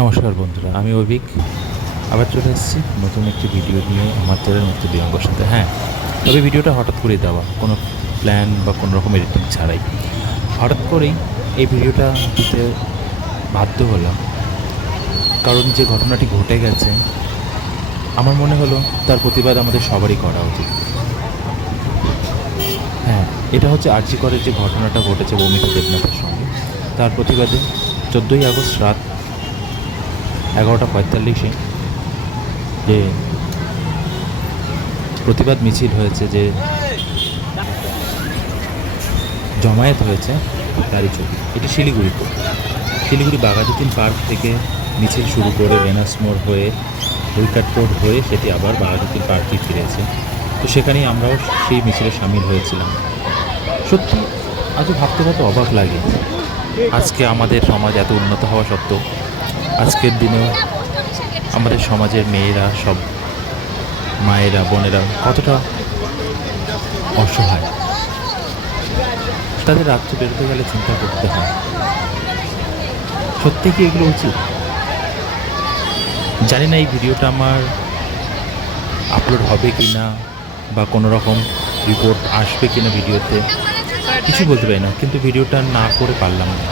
নমস্কার বন্ধুরা, আমি অভিক আবার চলে এসেছি নতুন একটি ভিডিও নিয়ে আমার চ্যানেল মুক্তি দিগঙ্গর সাথে। তবে ভিডিওটা হঠাৎ করেই দেওয়া, কোনো প্ল্যান বা কোনো রকম এডিটিং ছাড়াই হঠাৎ করেই এই ভিডিওটা দিতে বাধ্য হলাম। কারণ যে ঘটনাটি ঘটে গেছে আমার মনে হলো তার প্রতিবাদ আমাদের সবারই করা উচিত। এটা হচ্ছে আরজি করের যে ঘটনাটা ঘটেছে মৌমিতা দেবনাথের সঙ্গে, তার প্রতিবাদে 14ই আগস্ট রাত 11:45 যে প্রতিবাদ মিছিল হয়েছে, যে জমায়েত হয়েছে, তারই ছবি। এটি শিলিগুড়ি বাঘাযতীন পার্ক থেকে মিছিল শুরু করে ভেনাস মোড় হয়ে উইকাট রোড হয়ে সেটি আবার বাঘাযতীন পার্কে ফিরেছে। তো সেখানেই আমরাও সেই মিছিলে সামিল হয়েছিলাম। সত্যি আজও ভাবতে ভাবতে অবাক লাগে, আজকে আমাদের সমাজ এত উন্নত হওয়া সত্ত্বেও আজকের দিনেও আমাদের সমাজের মেয়েরা, সব মায়েরা, বোনেরা কতটা অসহায়। তাদের রাত্রে বেরোতে গেলে চিন্তা করতে হয়, সত্যি কি এগুলো উচিত? জানি না এই ভিডিওটা আমার আপলোড হবে কি না, বা কোনো রকম রিপোর্ট আসবে কি না ভিডিওতে, কিছু বলতে পারি না। কিন্তু ভিডিওটা না করে পারলাম না।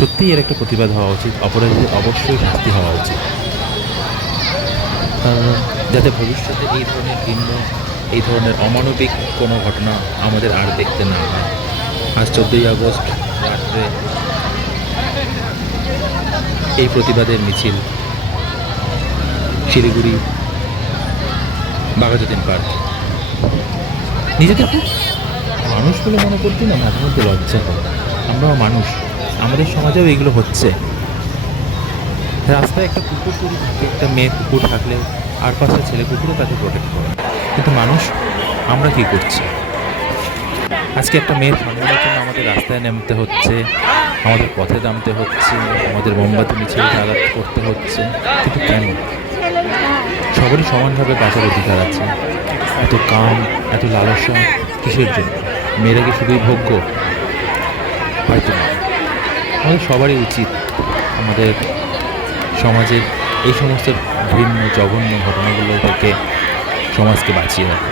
সত্যিই এর একটা প্রতিবাদ হওয়া উচিত, অপরাধীদের অবশ্যই শাস্তি হওয়া উচিত, যাতে ভবিষ্যতে এই ধরনের অমানবিক কোনো ঘটনা আমাদের আর দেখতে না হয়। আজ 14ই আগস্ট রাত্রে এই প্রতিবাদের মিছিল শিলিগুড়ি বাঘাযতীন পার্ক। নিজেদেরকে মানুষ বলে মনে করতে না, মাঝে মধ্যে লজ্জা হয়। আমরাও মানুষ, আমাদের সমাজেও এইগুলো হচ্ছে। রাস্তায় একটা কুকুর তৈরি থাকে, একটা মেয়ে কুকুর থাকলে আর পাশে ছেলে কুকুরও তাকে প্রোটেক্ট করে, কিন্তু মানুষ আমরা কি করছি? আজকে একটা মেয়ের সম্মানের জন্য আমাদের রাস্তায় নামতে হচ্ছে, আমাদের পথে নামতে হচ্ছে, আমাদের মোমবাতি মিছিল করতে হচ্ছে। কিন্তু কেন? সবারই সমানভাবে বাঁচার অধিকার আছে। এত কাম, এত লালসা কিসের জন্য? মেয়েরা কি শুধুই ভোগ্য? হয়তো না। আমাদের সবারই উচিত আমাদের সমাজের এই সমস্ত ভিন্ন জঘন্য ঘটনাগুলো থেকে সমাজকে বাঁচিয়ে রাখা।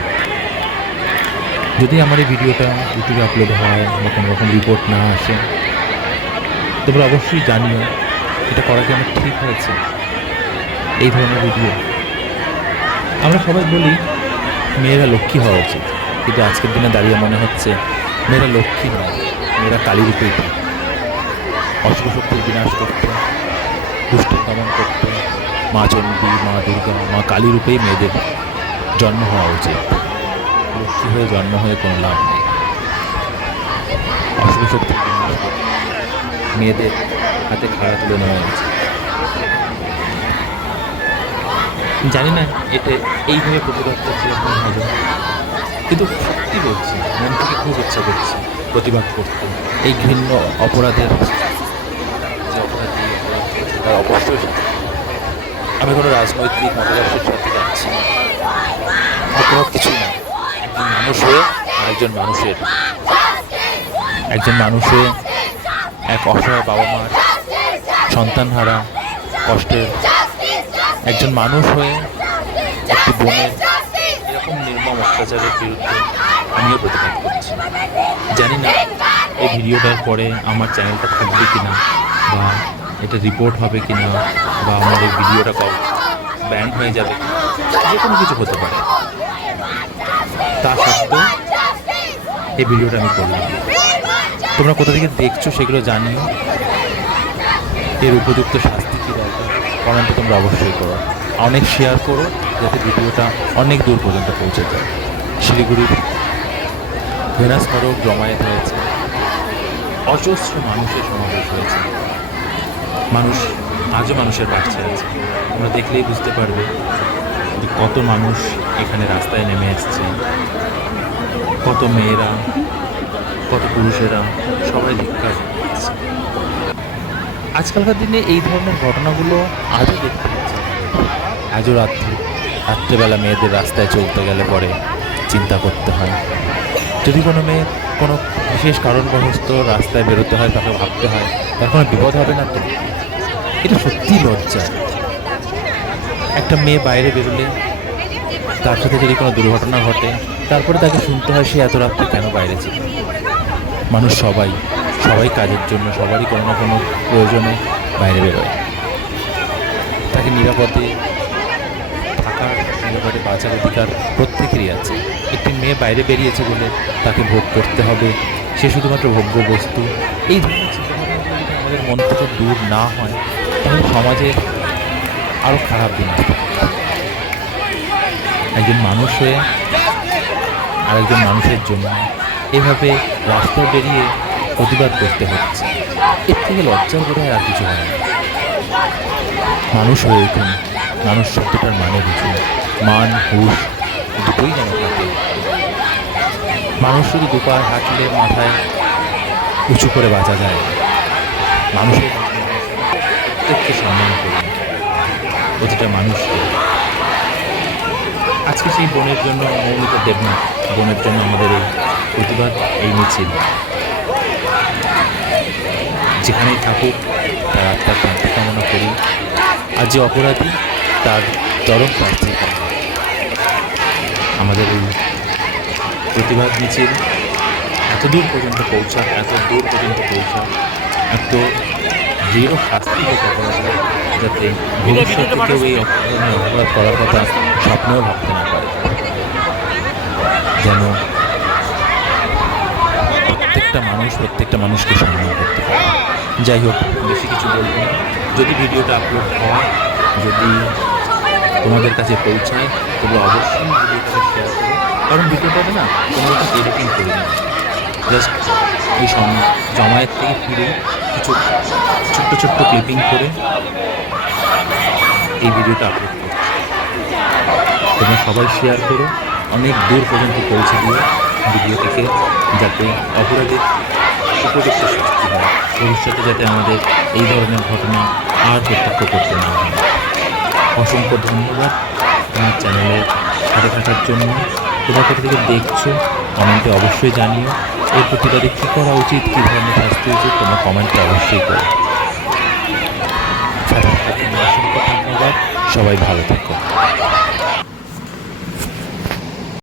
যদি আমার এই ভিডিওটা ইউটিউবে আপলোড হয় বা কোনো রকম রিপোর্ট না আসে, তোমরা অবশ্যই জানিও এটা করা কি আমার ঠিক হয়েছে। এই ধরনের ভিডিও আমরা সবাই বলি মেয়েরা লক্ষ্মী হওয়া উচিত, কিন্তু আজকের দিনে দাঁড়িয়ে মনে হচ্ছে মেয়েরা লক্ষ্মী নয়, মেয়েরা কালী রূপেই থাকে। অশুভ শক্তির বিনাশ করতে, দুষ্টের দমন করতে মা চণ্ডী, মা দুর্গা, মা কালী রূপেই মেয়েদের জন্ম হওয়া উচিত। লক্ষ্মী হয়ে জন্ম হয়ে কোনো লাভ নেই। অশুভ শক্তির বিনাশ করতে মেয়েদের হাতে খাড়া তুলে নেওয়া উচিত। জানি না এতে এইভাবে প্রতিবাদ করতে মনে হবে, কিন্তু সত্যি বলছি, মন থেকে খুব ইচ্ছা করছে প্রতিবাদ করতে। এই ঘৃণ্য অপরাধের যে অপরাধী তার অবশ্যই আমি কোনো রাজনৈতিক মতাদর্শের সাথে যাচ্ছি না, কোনো কিছুই না। একজন মানুষ হয়ে এক অসহায় বাবা মার সন্তান হারা কষ্টের একজন মানুষ হয়ে একটি বোনের এরকম নির্মম অত্যাচারের বিরুদ্ধে আমিও প্রতিবাদ করছি। জানি না এই ভিডিওটার পরে আমার চ্যানেলটা থাকবে কিনা, বা এটা রিপোর্ট হবে কিনা, বা আমার এই ভিডিওটা ব্যান হয়ে যাবে, যে কোনো কিছু হতে পারে। তা সত্ত্বেও এই ভিডিওটা আমি করলাম। তোমরা কোথা থেকে দেখছো সেগুলো জানিও। এর উপযুক্ত শাস্তি কী দরকার কমেন্টে তোমরা অবশ্যই করো, অনেক শেয়ার করো, যাতে ভিডিওটা অনেক দূর পর্যন্ত পৌঁছে যায়। শিলিগুড়ির ভেনাস মোড়েও জমায়েত হয়েছে, অজস্র মানুষের সমাবেশ হয়েছে। আজও মানুষের বাচ্চা আছে, তোমরা দেখলেই বুঝতে পারবে যে কত মানুষ এখানে রাস্তায় নেমে এসছে, কত মেয়েরা, কত পুরুষেরা, সবাই ধিক্কার জানিয়েছে। আজকালকার দিনে এই ধরনের ঘটনাগুলো আজও দেখতে পাচ্ছি। আজও রাত্রেবেলা মেয়েদের রাস্তায় চলতে গেলে পরে চিন্তা করতে হয়। যদি কোনো মেয়ে কোনো বিশেষ কারণবশত রাস্তায় বেরোতে হয়, তাকে ভাবতে হয় তার কোনো বিপদ হবে না তো। এটা সত্যিই লজ্জা। একটা মেয়ে বাইরে বেরোলে তার সাথে যদি কোনো দুর্ঘটনা ঘটে, তারপরে তাকে শুনতে হয় সে এত রাত্রে কেন বাইরে ছিল। মানুষ সবাই সবাই কাজের জন্য, সবারই কোনো না কোনো প্রয়োজনে বাইরে বেরোয়। তাকে নিরাপদে থাকার, নিরাপদে বাঁচার অধিকার প্রত্যেকেরই আছে। একটি মেয়ে বাইরে বেরিয়েছে বলে তাকে ভোগ করতে হবে, সে শুধুমাত্র ভোগ্য বস্তু, এই ধরনের চিন্তাভাবনাগুলো যদি আমাদের মন থেকে দূর না হয়, তাহলে সমাজে আরও খারাপ দিন আসবে। একজন মানুষ হয়ে আরেকজন মানুষের জন্য এভাবে রাস্তায় বেরিয়ে প্রতিবাদ করতে হচ্ছে, এর থেকে লজ্জার বোধহয় আর কিছু হয় না। মানুষ হয়ে উঠুন, মানুষ শব্দটার মানে বুঝুন। মান, হুঁশ দুটোই যেন থাকে। মানুষ শুধু দুপা হাঁটলে মাথায় উঁচু করে বাঁচা যায়। মানুষের প্রত্যেককে সম্মান করুন, প্রতিটা মানুষকে। আজকে সেই বোনের জন্য, মৌমিতা দেবনাথ বোনের জন্য আমাদের এই প্রতিবাদ, এই মিছিল। যেখানেই থাকুক তার আত্মার শান্তি কামনা করি, আর যে অপরাধী তার চরম শাস্তি পায়। আমাদের এই প্রতিবাদ মিছিল এত দূর পর্যন্ত পৌঁছাক, এত দৃঢ় শাস্তি হোক অপরাধী, যাতে ভবিষ্যতে কেউ এই অপরাধ করার কথা স্বপ্নেও ভাবতে না পারে। যেন প্রত্যেকটা মানুষকে সম্মান করতে পারে। যাই হোক, বেশি কিছু বলবো না। যদি ভিডিওটা আপলোড হয়, যদি তোমাদের কাছে পৌঁছায়, তবে অবশ্যই ভিডিওটাকে শেয়ার করো। কারণ ভিডিওটাতে না কোনো রকম এডিটিং করিনি, জাস্ট এই জমায়েত থেকে ফিরে কিছু ছোট্ট ক্লিপিং করে এই ভিডিওটা আপলোড করছি। তোমরা সবাই শেয়ার করো, অনেক দূর পর্যন্ত পৌঁছে দিও ভিডিওটিকে, যাতে অপরাধীর উপযুক্ত শাস্তি হয়, ভবিষ্যতে যাতে আমাদের এই ধরনের ঘটনা আর প্রত্যক্ষ করতে না হয়। অসংখ্য ধন্যবাদ আমার চ্যানেলের সাথে থাকার জন্য। কোথা থেকে দেখছো কমেন্টে অবশ্যই জানিও। এর প্রতিবাদে কী করা উচিত, কী ধরনের শাস্তি উচিত, তোমরা কমেন্টে অবশ্যই করো। সাথে থাকার জন্য অসংখ্য ধন্যবাদ। সবাই ভালো থেকো।